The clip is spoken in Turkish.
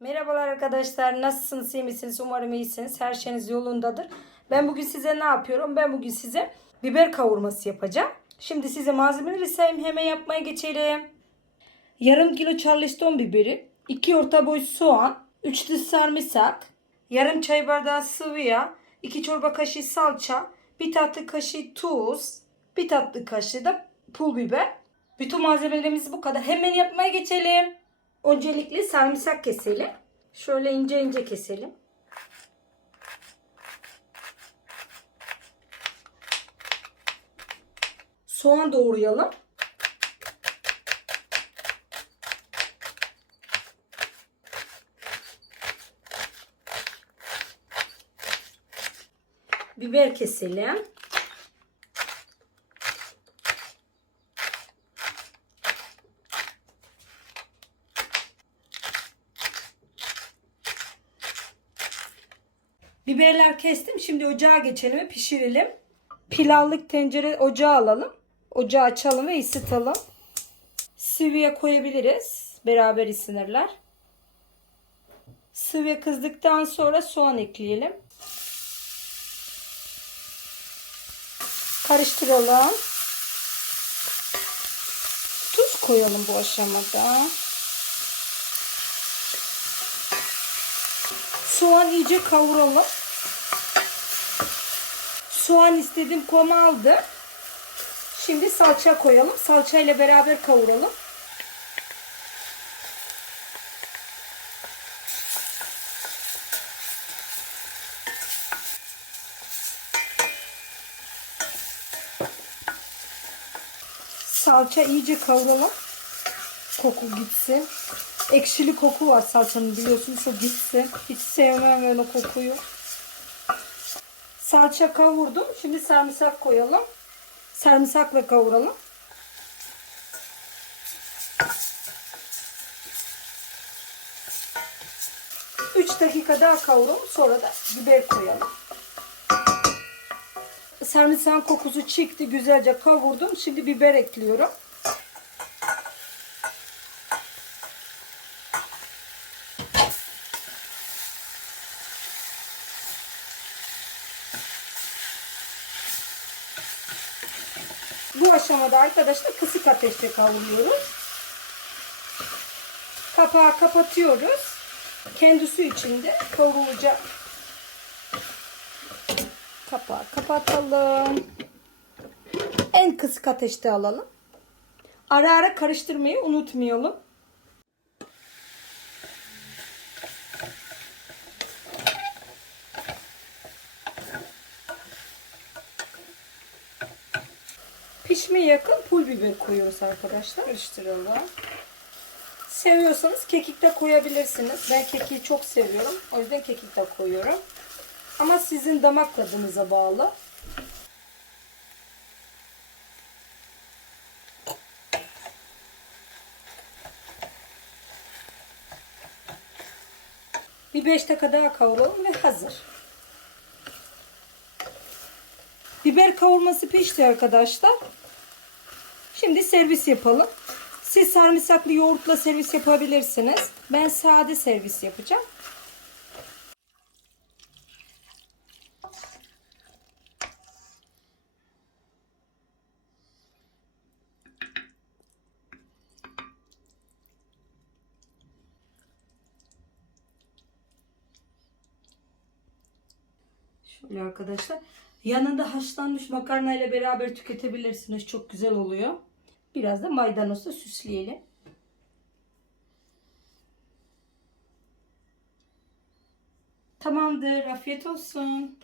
Merhabalar arkadaşlar. Nasılsınız? iyi misiniz? Umarım iyisiniz. Her şeyiniz yolundadır. Ben bugün size ne yapıyorum? Ben bugün size biber kavurması yapacağım. Şimdi size malzemeleri sayayım. Hemen yapmaya geçelim. Yarım kilo charleston biberi, 2 orta boy soğan, 3 diş sarımsak, yarım çay bardağı sıvı yağ, 2 çorba kaşığı salça, 1 tatlı kaşığı tuz, 1 tatlı kaşığı da pul biber. Bütün malzemelerimiz bu kadar. Hemen yapmaya geçelim. Öncelikle sarımsak keselim. Şöyle ince ince keselim. Soğan doğrayalım. Biber keselim. Biberler kestim. Şimdi ocağa geçelim ve pişirelim. Pilavlık tencere ocağa alalım. Ocağı açalım ve ısıtalım. Sıvıya koyabiliriz. Beraber ısınırlar. Sıvı kızdıktan sonra soğan ekleyelim. Karıştıralım. Tuz koyalım bu aşamada. Soğan iyice kavuralım. Soğan istedim koma aldı. Şimdi salça koyalım. Salça ile beraber kavuralım. Salça iyice kavuralım. Koku gitsin. Ekşili koku var salçanın biliyorsunuz o gitsin. Hiç sevmem öyle kokuyu. Salça kavurdum. Şimdi sarımsak koyalım. Sarımsakla kavuralım. Üç dakika daha kavuralım. Sonra da biber koyalım. Sarımsağın kokusu çıktı. Güzelce kavurdum. Şimdi biber ekliyorum. Bu aşamada arkadaşlar kısık ateşte kavuruyoruz. Kapağı kapatıyoruz. Kendi su içinde kavrulacak. Kapağı kapatalım. En kısık ateşte alalım. Ara ara karıştırmayı unutmayalım. Pişmeye yakın pul biber koyuyoruz arkadaşlar. Karıştıralım. Seviyorsanız kekik de koyabilirsiniz. Ben kekiği çok seviyorum. O yüzden kekik de koyuyorum. Ama sizin damak tadınıza bağlı. Bir 5 dakika daha kavuralım ve hazır. Biber kavurması pişti arkadaşlar. Şimdi servis yapalım. Siz sarımsaklı yoğurtla servis yapabilirsiniz. Ben sade servis yapacağım. Şöyle arkadaşlar. Yanında haşlanmış makarna ile beraber tüketebilirsiniz. Çok güzel oluyor. Biraz da maydanozla süsleyelim. Tamamdır. Afiyet olsun.